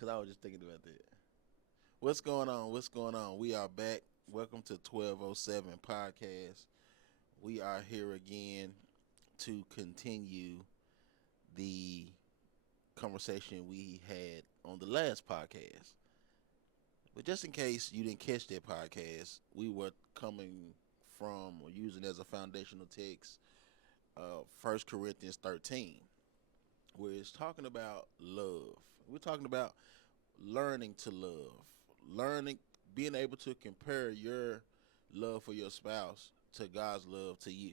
Because I was just thinking about that. What's going on? What's going on? We are back. Welcome to 1207 Podcast. We are here again to continue the conversation we had on the last podcast. But just in case you didn't catch that podcast, we were coming from or using as a foundational text 1 Corinthians 13, where it's talking about love. We're talking about learning to love, learning, being able to compare your love for your spouse to God's love to you.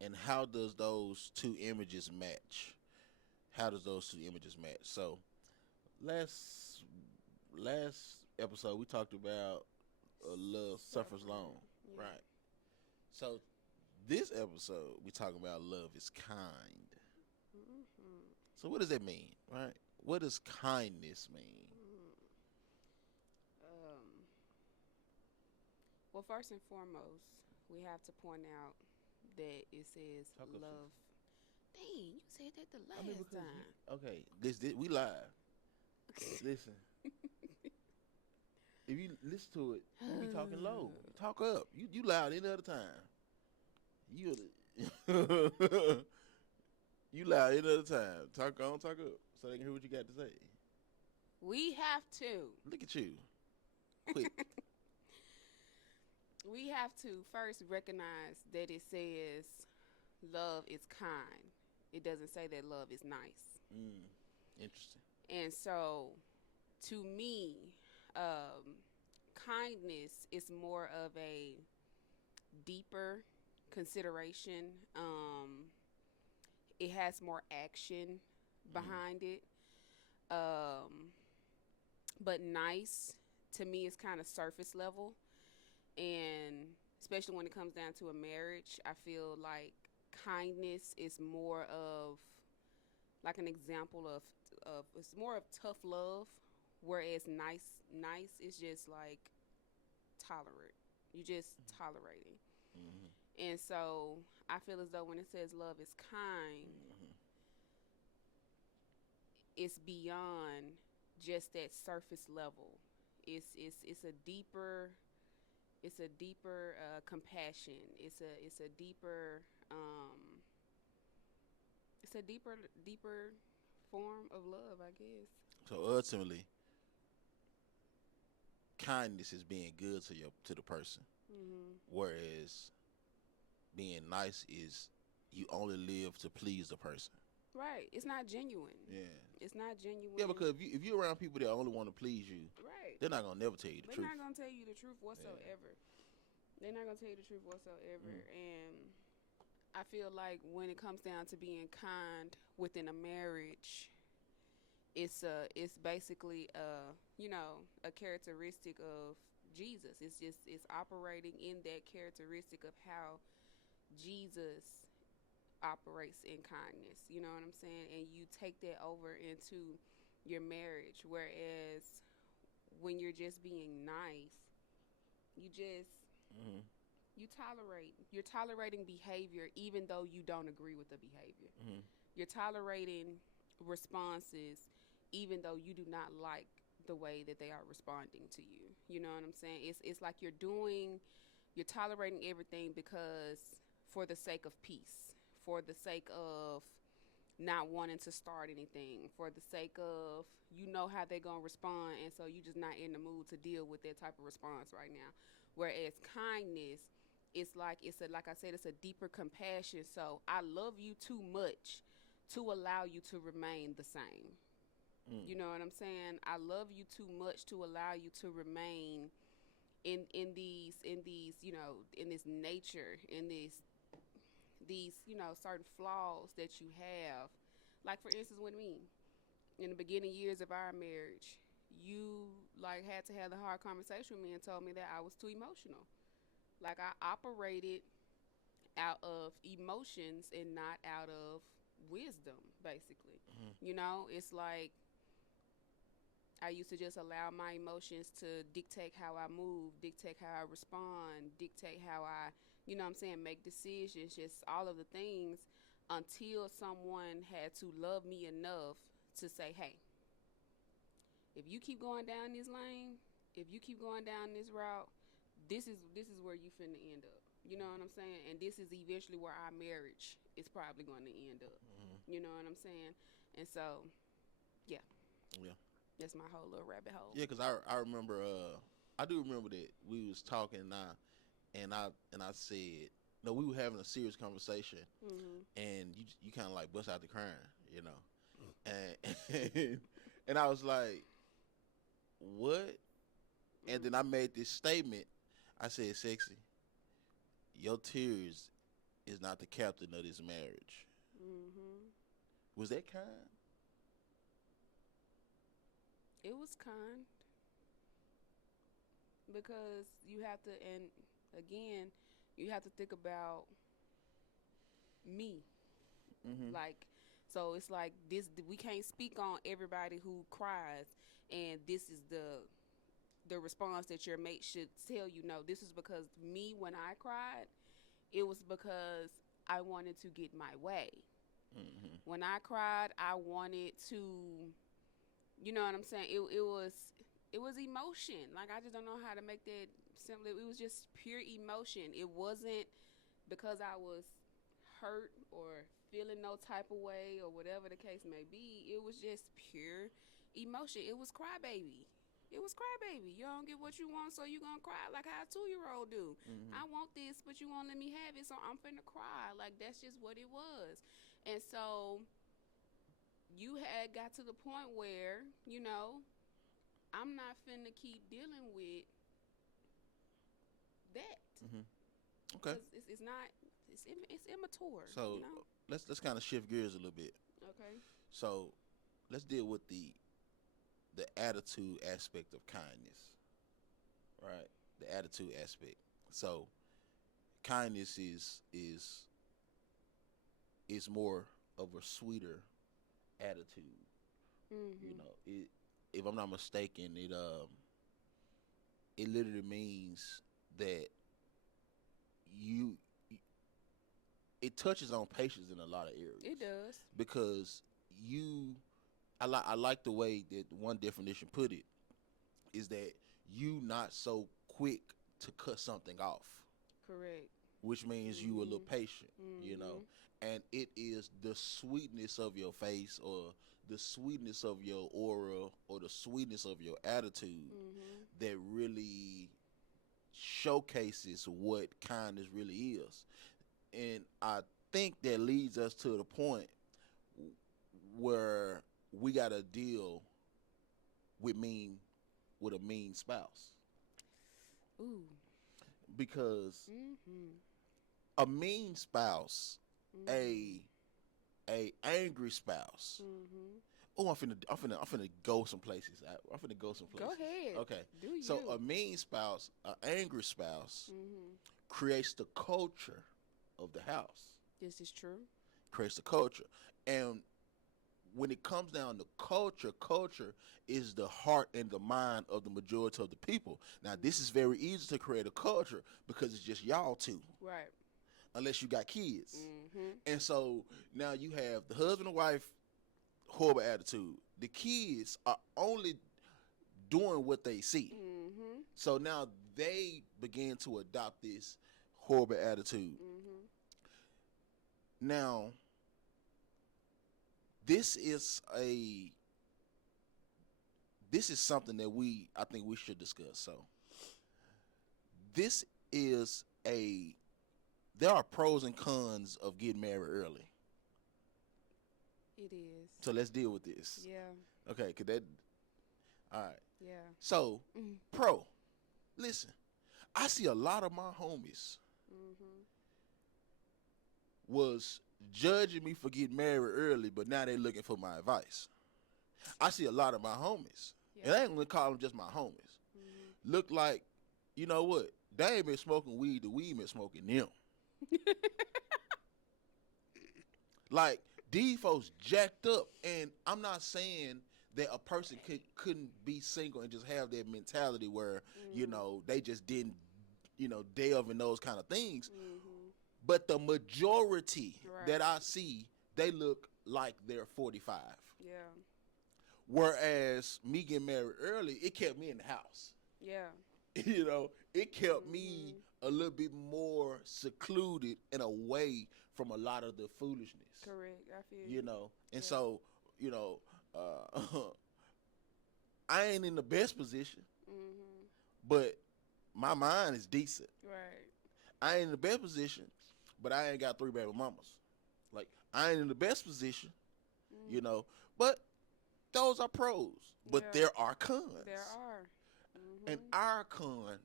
And how does those two images match? How does those two images match? So last last episode we talked about love suffers long, Suffering. Yeah. right? So this episode we talking about love is kind. Hmm. So what does that mean, right? What does kindness mean? Um, well, first and foremost, we have to point out that it says Talk up, sis. love. Dang, you said that the I mean, last because time. okay, this we live. Listen, if you listen to it, you be talking low. Talk up. You loud any other time. You you loud any other time. Talk on, talk up, so they can hear what you got to say. We have to. Look at you, quick. We have to first recognize that it says love is kind. It doesn't say that love is nice. Mm, interesting. And so, to me, um, kindness is more of a deeper consideration. It has more action Mm, behind it. Um, but nice to me is kind of surface level, and especially when it comes down to a marriage, I feel like kindness is more of like an example of it's more of tough love, whereas nice is just like tolerant. You just tolerating. mm-hmm, And so I feel as though when it says love is kind, mm-hmm, it's beyond just that surface level. It's a deeper compassion. It's a deeper form of love, I guess. So ultimately, kindness is being good to the person, Mhm. whereas being nice is you only live to please the person. Right. It's not genuine. Yeah. It's not Yeah, genuine. because if you're around people that only want to please you, Right. they're not gonna never tell you the They're not truth. gonna tell you the truth Yeah. whatsoever. They're not gonna tell you the truth whatsoever. Mm. And I feel like when it comes down to being kind within a marriage, it's basically a characteristic of Jesus. It's operating in that characteristic of how Jesus operates in kindness. You know what I'm saying? And you take that over into your marriage. Whereas when you're just being nice, you just Mm-hmm. you're tolerating behavior even though you don't agree with the behavior. Mm-hmm. You're tolerating responses even though you do not like the way that they are responding to you. You know what I'm saying? It's like you're tolerating everything because for the sake of peace, for the sake of not wanting to start anything, for the sake of you know how they're gonna respond, and so you just not in the mood to deal with that type of response right now. Whereas kindness, like I said, it's a deeper compassion. So I love you too much to allow you to remain the same. Mm. You know what I'm saying? I love you too much to allow you to remain in these in this nature, in these certain flaws that you have. Like for instance with me, in the beginning years of our marriage, you like had to have the hard conversation with me and told me that I was too emotional. Like I operated out of emotions and not out of wisdom, basically. Mm-hmm. It's like I used to just allow my emotions to dictate how I move, dictate how I respond, dictate how I, what I'm saying, make decisions, just all of the things until someone had to love me enough to say, hey, if you keep going down this lane, if you keep going down this route, this is where you finna end up. You know what I'm saying? And this is eventually where our marriage is probably going to end up. Mm-hmm. You know what I'm saying? And so, yeah, Yeah. that's my whole little rabbit hole. Yeah, because I remember I do remember that we was talking and I said no, we were having a serious conversation Mhm. and you kind of like bust out the crying, you know, and and I was like, what? And then I Mhm. made this statement. I said, "Sexy, your tears is not the captain of this marriage." Mhm. Was that kind? It was kind because you have to, and again, you have to think about me. Mm-hmm. Like, so it's like this. We can't speak on everybody who cries, and this is the response that your mate should tell you. No, this is because me when I cried, it was because I wanted to get my way. Mm-hmm. When I cried, I wanted to, you know what I'm saying? It was emotion. Like I just don't know how to make that simple. It was just pure emotion. It wasn't because I was hurt or feeling no type of way or whatever the case may be. It was just pure emotion. It was crybaby. It was crybaby. You don't get what you want, so you gonna cry like how a 2 year old do. Mm-hmm. I want this, but you won't let me have it, so I'm finna cry. Like that's just what it was. And so you had got to the point where I'm not finna keep dealing with that Mm-hmm. Okay. because it's not it's immature. So let's kind of shift gears a little bit. Okay. So let's deal with the attitude aspect of kindness, right? The attitude aspect. So kindness is more of a sweeter attitude. You Mhm. know, it if I'm not mistaken, it literally means that you it touches on patience in a lot of It areas does. because you I like the way that one definition put it is that you not so quick to cut something off, Correct. which means you a little Mhm. patient, you know, Mhm. and it is the sweetness of your face or the sweetness of your aura or the sweetness of your attitude Mhm. that really showcases what kindness really is. And I think that leads us to the point where we got to deal with mean with a mean spouse Ooh. because Mhm. a mean spouse, Mhm. a angry spouse. Mhm. Oh, I'm finna go some places. I'm finna go some Go places. ahead. Okay, Do so a you? mean spouse, an angry spouse, Mhm. creates the culture of the house. This is true. Creates the culture, and when it comes down to culture, culture is the heart and the mind of the majority of the people. Now, this is Mhm. very easy to create a culture because it's just y'all two, Right. unless you got kids. Mhm. And so now you have the husband and wife, horrible attitude. The kids are only doing what they see. Mhm. So now they begin to adopt this horrible attitude. Mhm. Now, this is a this is something that I think we should discuss. So this is a there are pros and cons of getting married early. It is. So let's deal with this. Yeah. Okay, cause that all right. Yeah. So Mhm. pro, listen, I see a lot of my homies Mhm. was judging me for getting married early, but now they looking for my advice. I see a lot of my homies, Yeah. and I ain't gonna call them just my homies. Mhm. Look like, you know what? They ain't been smoking weed. The weed been smoking them. Like these folks jacked up, and I'm not saying that a person couldn't be single and just have that mentality where Mhm. they just didn't delve in those kind of things. Mhm. But the majority that Right. I see, they look like they're 45. Yeah. Whereas me getting married early, it kept me in the house. Yeah. It kept me Mhm. a little bit more secluded and away from a lot of the foolishness. Correct. I feel you. And Yeah. so, you know, uh, I ain't in the best position, Mhm. but my mind is decent. Right. I ain't in the best position, but I ain't got three baby mamas. Like, I ain't in the best position, you Mhm. know, but those are pros. But Yeah. there are There cons. are. And Mhm. our con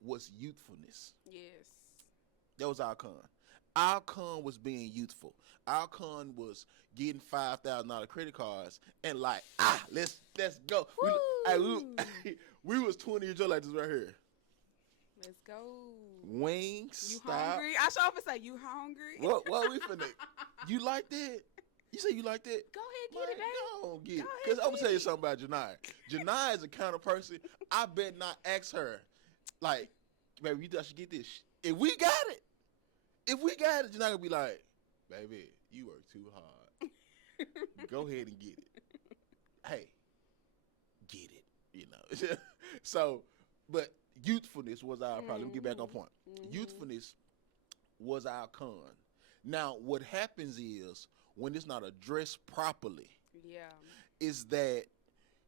was youthfulness. Yes. That was our con. Our con was being youthful. Our con was getting $5,000 credit cards and like, let's go. Hey, Woo! we was 20 years old like this right here. Let's go. Wings, You stop. hungry? I show up and say, you hungry? What we finna? You like that? You say you like that? Go ahead, Man, get it, babe. go on, get Go it. Cause ahead, I'm gonna tell get you it. something about Janai. Janai is the kind of person I bet not ask her, like, baby, you should get this. If we got it, Janai gonna be like, baby, you work too hard. Go ahead and get it. Hey, get it. So, but youthfulness was our problem. Let me get back on Mhm. point. Mhm. Youthfulness was our con. Now, what happens is when it's not addressed properly, Yeah. is that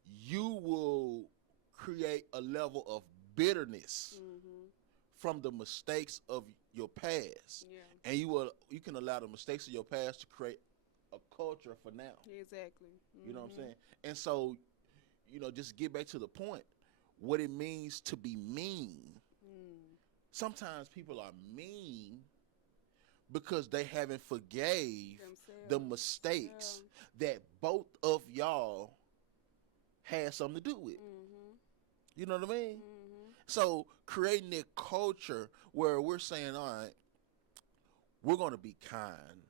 you will create a level of bitterness Mhm. from the mistakes of your past, Yeah. and you can allow the mistakes of your past to create a culture for now. Exactly. You know what I'm Mhm. saying? And so, just get back to the point. What it means to be mean. Mm. Sometimes people are mean because they haven't forgave the Themselves. Yeah. mistakes that both of y'all had something to do with. Mhm. You know what I mean? Mhm. So creating that culture where we're saying, all right, we're going to be kind.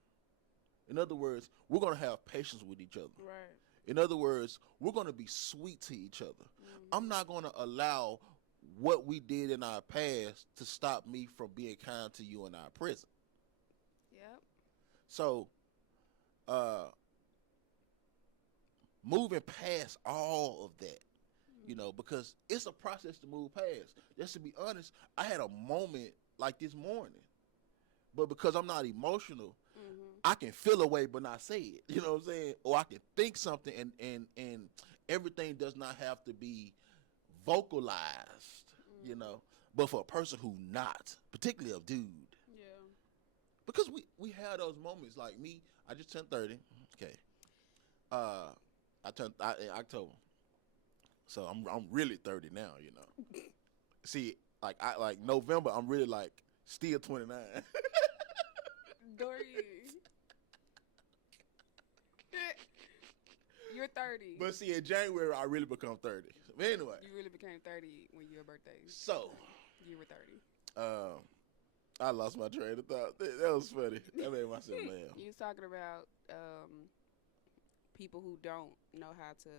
In other words, we're going to have patience with each other. Right. In other words, we're going to be sweet to each other. I'm Mhm. not going to allow what we did in our past to stop me from being kind to you in our present. Yep. So, uh, moving past all of that, Mhm. because it's a process to move past. Just to be honest, I had a moment like this morning, but because I'm not emotional, Mhm. I can feel a way but not say it. You know what I'm saying? Or I can think something and everything does not have to be vocalized. You Mhm. know, but for a person who not, particularly a dude, Yeah. because we have those moments. Like me, I just turned 30. Okay, uh, in October, so I'm really 30 now. See, like November, I'm really like still 29. Dorian. You're 30. But see, in January, I really become 30. But anyway, You really became 30 when your birthday. so You were 30. um, I lost my train of thought. That was funny. That made myself laugh. You was talking about people who don't know how to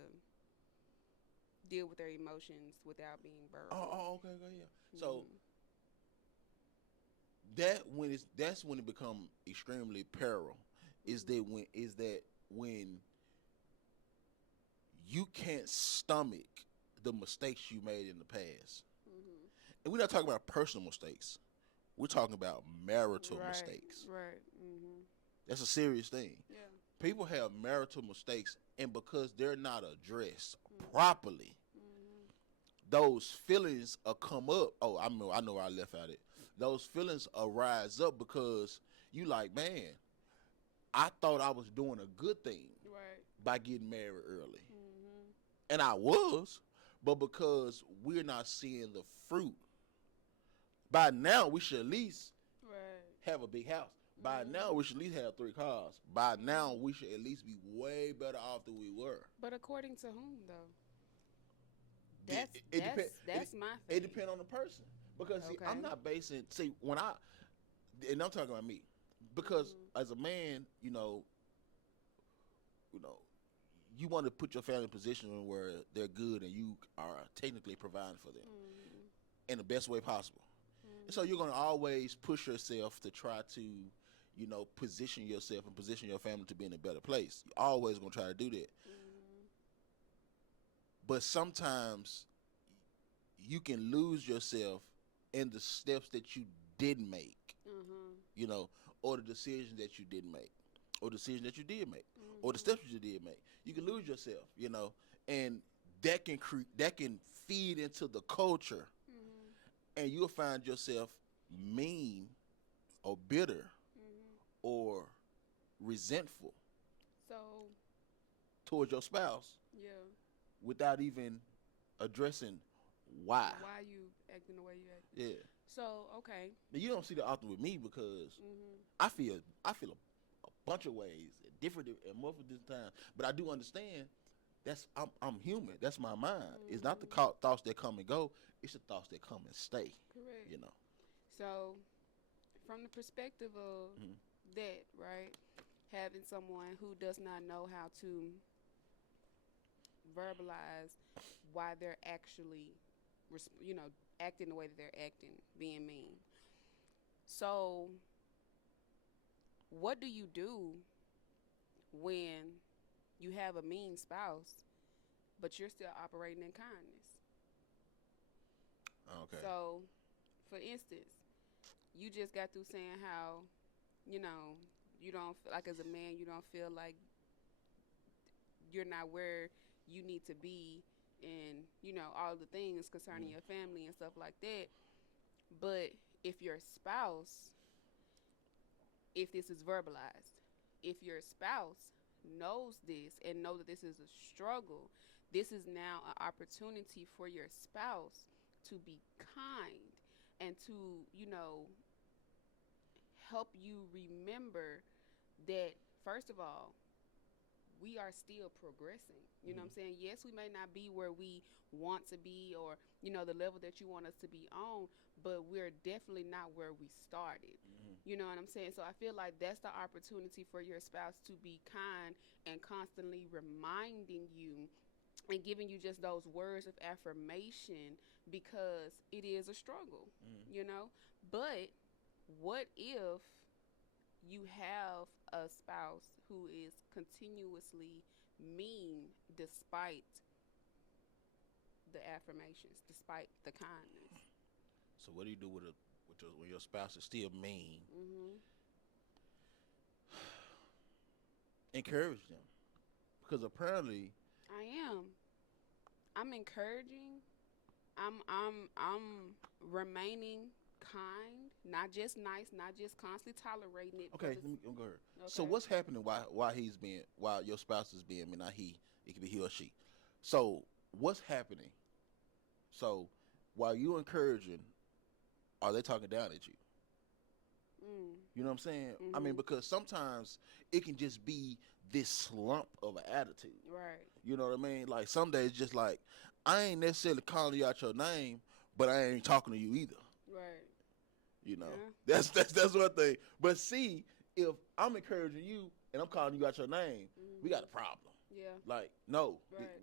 deal with their emotions without being verbal. Okay, okay, yeah. So Mhm. that's when it become extremely peril. Mhm. Is that when you can't stomach the mistakes you made in the past, Mhm. and we're not talking about personal mistakes. We're talking about marital Right. mistakes. Right. Mhm. That's a serious thing. Yeah. People have marital mistakes, and because they're not addressed Mhm. properly, Mhm. those feelings come up. Oh, I know where I left out it. Those feelings arise up because you like, man, I thought I was doing a good thing Right. by getting married early, Mhm. and I was, but because we're not seeing the fruit, by now we should at least Right. have a big house. By now Mhm. we should at least have three cars. By now Mhm. we should at least be way better off than we were. But according to whom though? It, That's it depend. that's my It thing. depends on the person because see, I'm Okay. not basing. See, when and I'm talking about me, because Mhm. as a man, you know, you want to put your family in a position where they're good and you are technically providing for them Mhm. in the best way possible. And so Mhm. you're gonna always push yourself to try to, position yourself and position your family to be in a better place. You're always gonna try to do that. Mhm. but sometimes you can lose yourself in the steps that you didn't make, Mhm. you know, or the decisions that you didn't make, or the decision that you did make, or the Mhm. steps you did make. You can lose yourself, and that can feed into the culture, Mhm. and you'll find yourself mean or bitter Mhm. or resentful So towards your spouse yeah, without even addressing why. why you acting the way you acting? Yeah. So okay. Now, you don't see that often with me because Mhm. I feel a bunch of ways, different and multiple different times. But I do understand I'm human. That's my mind. It's not the Mhm. thoughts that come and go. It's the thoughts that come and stay. Correct. You know. So from the perspective of Mm-hmm. that, right? Having someone who does not know how to verbalize why they're actually, acting the way that they're acting, being mean. So, what do you do when you have a mean spouse, but you're still operating in kindness? Okay. So, for instance, you just got through saying how, you know, you don't feel like as a man, you don't feel like you're not where you need to be and, all the things concerning Mm-hmm. your family and stuff like that. But if your spouse, if this is verbalized, if your spouse knows this and know that this is a struggle, this is now an opportunity for your spouse to be kind and to, help you remember that first of all, we are still progressing. You know Mm-hmm. what I'm saying? Yes, we may not be where we want to be or, the level that you want us to be on, but we're definitely not where we started. Mm-hmm. You know what I'm saying? So I feel like that's the opportunity for your spouse to be kind and constantly reminding you and giving you just those words of affirmation because it is a struggle, Mm-hmm. you know? But what if you have a spouse who is continuously mean despite the affirmations, despite the kindness? So what do you do when your spouse is still mean? Mhm. Encourage them because apparently, I am. I'm encouraging. I'm remaining kind, not just nice, not just constantly tolerating it for okay, the let me go here. So okay. what's happening while your spouse is being, I mean, not he, it could be he or she. So what's happening? So while you encouraging, are they talking down at you? Mm. You know what I'm saying? I mean, Mhm. because sometimes it can just be this slump of an attitude. Right. You know what I mean? Like some days, just like I ain't necessarily calling you out your name, but I ain't talking to you either. Right. You know, Yeah. that's one thing. But see, if I'm encouraging you and I'm calling you out your name, we got a Mhm. problem. Yeah. Like, no, Right.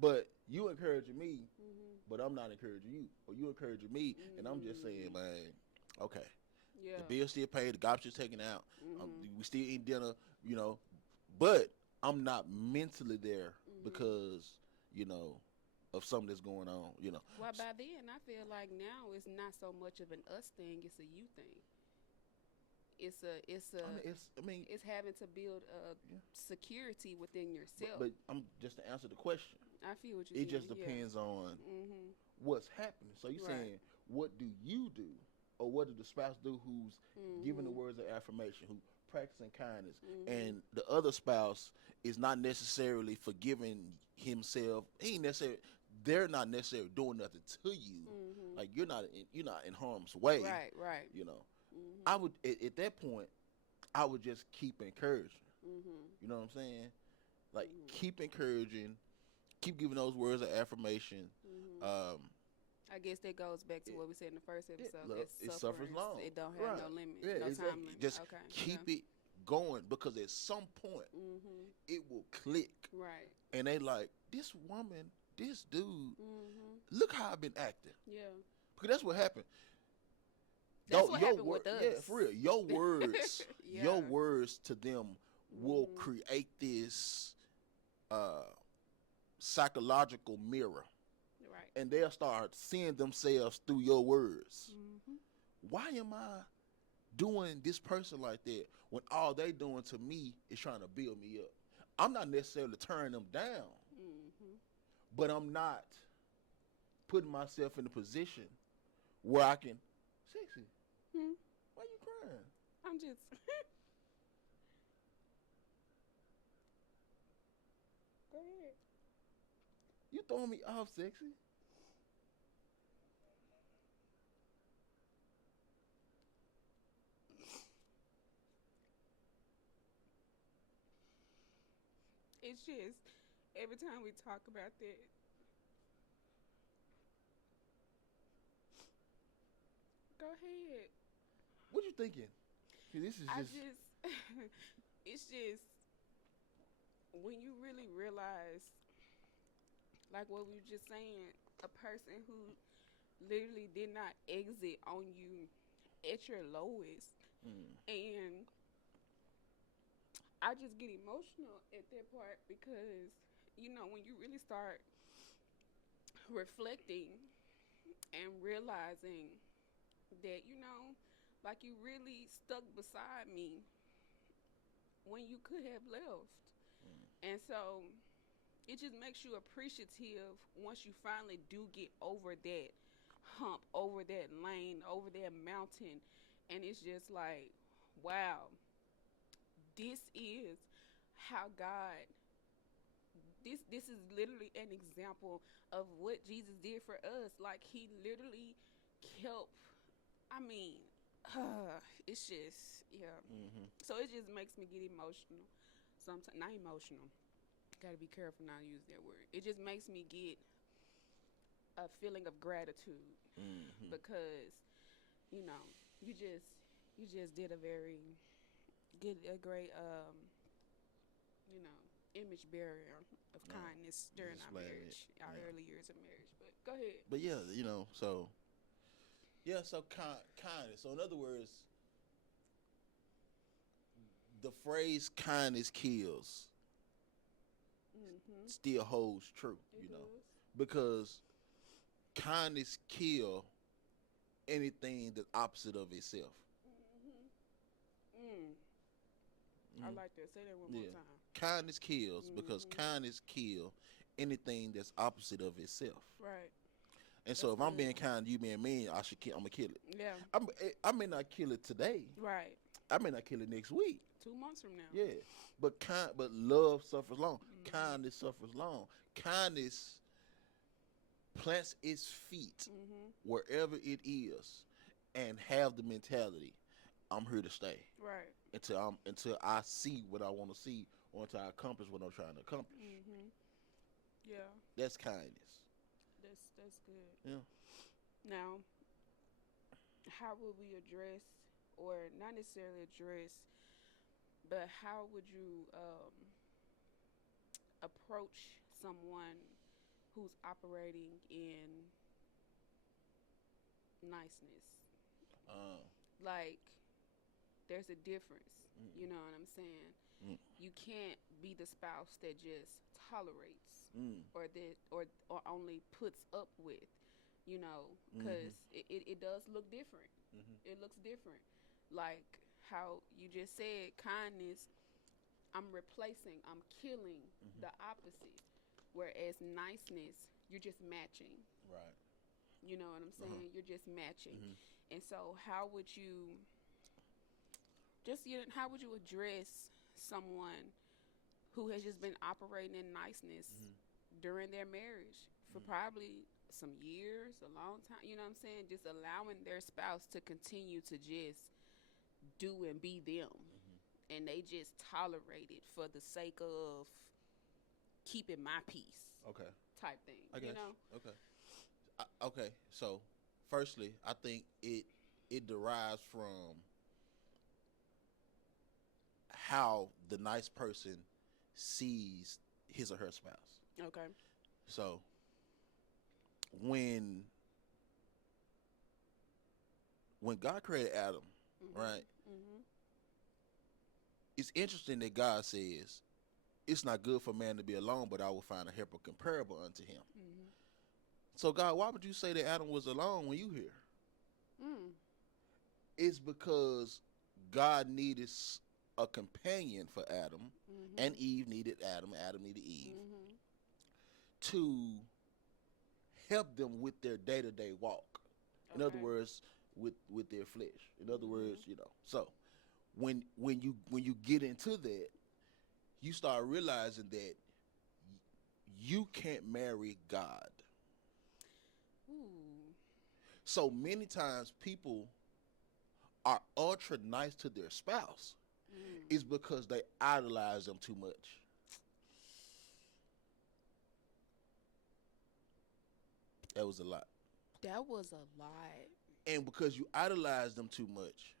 but you encouraging me, Mhm. but I'm not encouraging you, or you encouraging me, and I'm just saying, Mm. man, okay, the Yeah. bill still paid, the garbage is taken out, Mhm. we still eating dinner, you know, but I'm not mentally there Mhm. because you know of something that's going on, you know. Well, by then, I feel like now it's not so much of an us thing; it's a you thing. It's a, it's I mean, a, I mean, it's having to build a yeah, security within but yourself. but I'm just to answer the question. I feel what you're It just saying. Yeah. depends on Mhm. what's happening. So you're Right. saying, what do you do, or what do the spouse do who's giving the Mhm. words of affirmation, who practicing kindness, Mhm. and the other spouse is not necessarily forgiving himself. He ain't necessarily. They're not necessarily doing nothing to you. Mhm. Like you're not in harm's way. Right. Right. You know, I Mhm. would at that point, I would just keep encouraging. Mhm. You know what I'm saying? Like Mhm. keep encouraging, keep giving those words of affirmation. Mhm. Um, I guess that goes back to it, what we said in the first episode. love That it suffers suffers. long, It don't have right? no limit, Yeah, no time exactly. limit. Just Okay. keep Yeah. it going because at some point Mhm. it will click, Right. and they like this woman, this dude. Mhm. Look how I've been acting Yeah. because that's what happened. That's Though what your happened word, with yeah, us. for real, your Yeah. words to them will Mhm. create this uh psychological mirror, Right. and they'll start seeing themselves through your words. Mhm. Why am I doing this person like that when all they doing to me is trying to build me up? I'm not necessarily turning them down, Mhm. but I'm not putting myself in a position where I can. Sexy, Hmm. why you crying? I'm just. Go ahead. You throwing me off, sexy? It's just every time we talk about that, go ahead. What you thinking? 'Cause this is I just. just, it's just when you really realize, like what we were just saying, a person who literally did not exit on you at your lowest, Mm, and I just get emotional at that part because when you really start reflecting and realizing that like you really stuck beside me when you could have left. mm, And so it just makes you appreciative once you finally do get over that hump, over that lane, over that mountain. And it's just like, wow, this is how God, this is literally an example of what Jesus did for us. Like he literally kept, I mean, it's just, yeah. mm-hmm. So it just makes me get emotional. Sometimes not emotional. Got to be careful not to use that word. It just makes me get a feeling of gratitude Mm-hmm. because you know you just you just did a very good a great you know image barrier of No, kindness just during our explaining it. marriage, our Yeah. early years of marriage. But go ahead. But yeah, so yeah, so kindness. So in other words, the phrase "kindness kills" Mhm. still holds true. It does. Because kindness kill anything that's opposite of itself. Mhm. Mm. I Mm, like that. Say that one more yeah, time. kindness kills because Mhm. kindness kill anything that's opposite of itself. Right. And so That's if I'm good. being kind to you being mean, I'm gonna kill it. Yeah. I may not kill it today. Right. I may not kill it next week. 2 months from now. Yeah, but love suffers long. Mhm. Kindness suffers long. Kindness plants its feet Mhm. wherever it is, and have the mentality, I'm here to stay Right. until I see what I want to see, or until I accomplish what I'm trying to accomplish. Mhm. Yeah. That's kindness. That's good. Yeah. Now, how would we address, or not necessarily address, but how would you approach someone who's operating in niceness? Uh, Like, there's a difference. You know mm, what I'm saying? mm, You can't be the spouse that just tolerates mm, or that or only puts up with, mm-hmm, because it does look different. mm-hmm, It looks different. Like how you just said, kindness, I'm replacing, I'm killing mm-hmm. the opposite. Whereas niceness, you're just matching. Right. You know what I'm Uh-huh. saying? You're just matching. Mm-hmm, And so how would you address someone who has just been operating in niceness mm-hmm, during their marriage for mm-hmm, probably some years, a long time, you know what I'm saying? Just allowing their spouse to continue to just do and be them. mm-hmm. And they just tolerate it for the sake of keeping my peace Okay, type thing, I got you know? you. Okay. Okay. So, firstly, I think it derives from how the nice person sees his or her spouse. Okay. So when when God created Adam, Mhm. right? Mhm. It's interesting that God says it's not good for man to be alone, but I will find a helper comparable unto him. Mhm. So God, why would you say that Adam was alone when you here? Mm. It's because God needed a companion for Adam, and Mhm. Eve needed Adam. Adam needed Eve Mhm. to help them with their day to day walk. In other Okay. words, with their flesh. In other words, Mhm. So when you get into that, you start realizing that you can't marry God. Ooh. So many times people are ultra nice to their spouse Mm. is because they idolize them too much. That was a lot. That was a lot. And because you idolize them too much,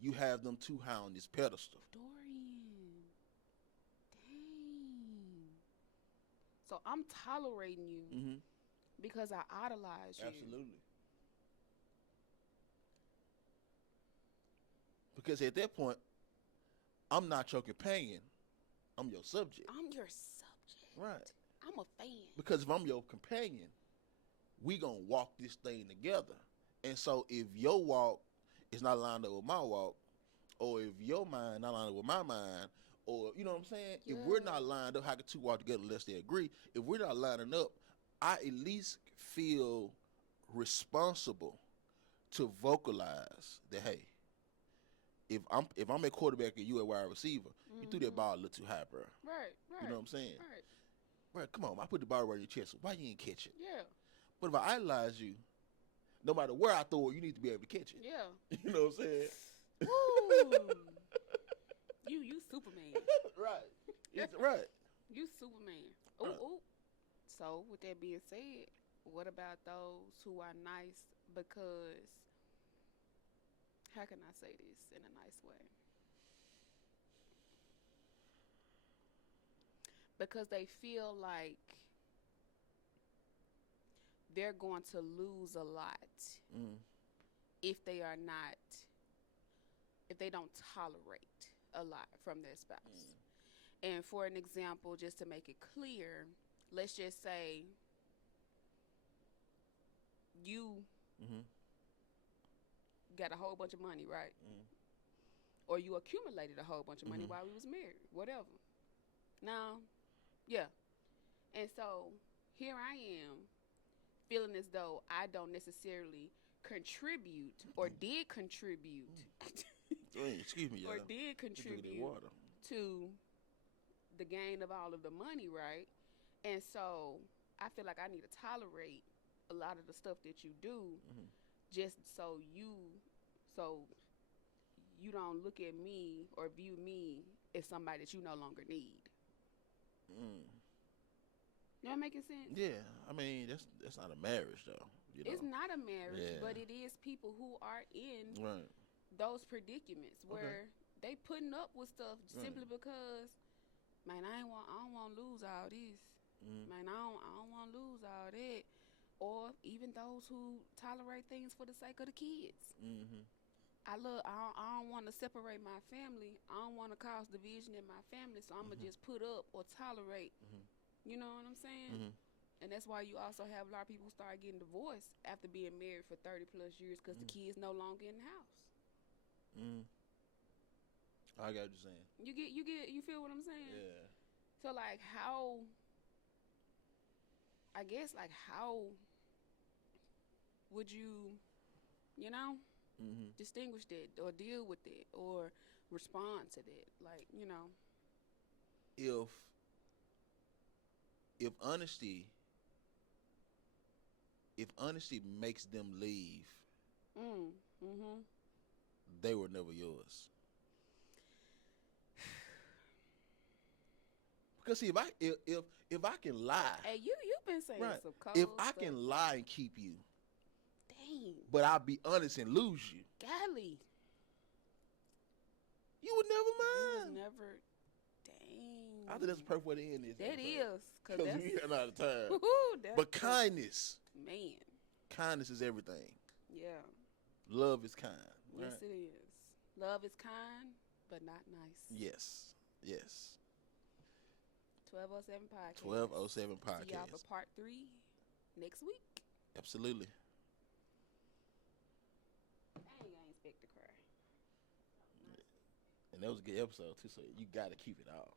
you have them too high on this pedestal. Dorian. Dang. So I'm tolerating you Mm-hmm. because I idolize you. Absolutely. Because at that point, I'm not your companion. I'm your subject. I'm your subject. Right. I'm a fan. Because if I'm your companion, we gonna walk this thing together. And so if your walk is not lined up with my walk, or if your mind not lined up with my mind, or you know what I'm saying? If we're Yeah. not lined up, how can two walk together unless they agree? If we're not lining up, I at least feel responsible to vocalize that hey, if I'm at quarterback and you at wide receiver, you threw that Mhm. ball a little too high, bro. Right. You know Right. what I'm saying? Right. Bro, come on, I put the ball right in your chest. Why you ain't catch it? Yeah. But if I idolize you, no matter where I throw it, you need to be able to catch it. Yeah. You know what I'm saying? Woo. You Superman. Right. It's right. You Superman. Ooh, Right. ooh. So with that being said, what about those who are nice because how can I say this in a nice way? Because they feel like they're going to lose a lot Mm. if they are not if they don't tolerate a lot from their spouse. And for an example, just to make it clear, let's just say you Mm-hmm. got a whole bunch of money, right? Mm. Or you accumulated a whole bunch of money Mm-hmm. while we was married, whatever. Now, yeah. And so here I am feeling as though I don't necessarily contribute or did contribute Excuse me, or y'all. did You drinking that contribute water? to the gain of all of the money, right? And so I feel like I need to tolerate a lot of the stuff that you do Mm-hmm. just so you don't look at me or view me as somebody that you no longer need. Mm. You know making sense? Yeah, I mean that's not a marriage though. You It's know. not a marriage, Yeah. but it is people who are in Right. those predicaments Okay. where they putting up with stuff Right. simply because, man, I don't want to lose all this. Mm-hmm. Man, I don't want to lose all that. Or even those who tolerate things for the sake of the kids. Mm-hmm. I don't want to separate my family. I don't want to cause division in my family, so I'm gonna Mm-hmm. just put up or tolerate. Mm-hmm. You know what I'm saying? Mm-hmm. And that's why you also have a lot of people who start getting divorced after being married for 30 plus years because the kids no longer in the house. Mm-hmm. I got what you're saying. You feel what I'm saying? Yeah. So like how I guess like how would you, you know, Mm-hmm. distinguish that or deal with it or respond to that? Like, you know. If if honesty if honesty makes them leave, Mm. Mhm. they were never yours. Because see, if I can lie, Hey, you've been saying right? some cold If I stuff. can lie and keep you, Dang. but I'll be honest and lose you, Golly. you would never You was mind. never. Dang. I think that's the perfect way to end this. That episode. is, cause Because that's. we ran out of time. That's But kindness, man. kindness is everything. Yeah. Love is kind. Yes, Right? it is. Love is kind, but not nice. Yes. Yes. 1207 podcast. 1207 See y'all for podcast. part 3 next week. Absolutely. Dang, I ain't expect to cry. And that was a good episode too, so you gotta keep it all.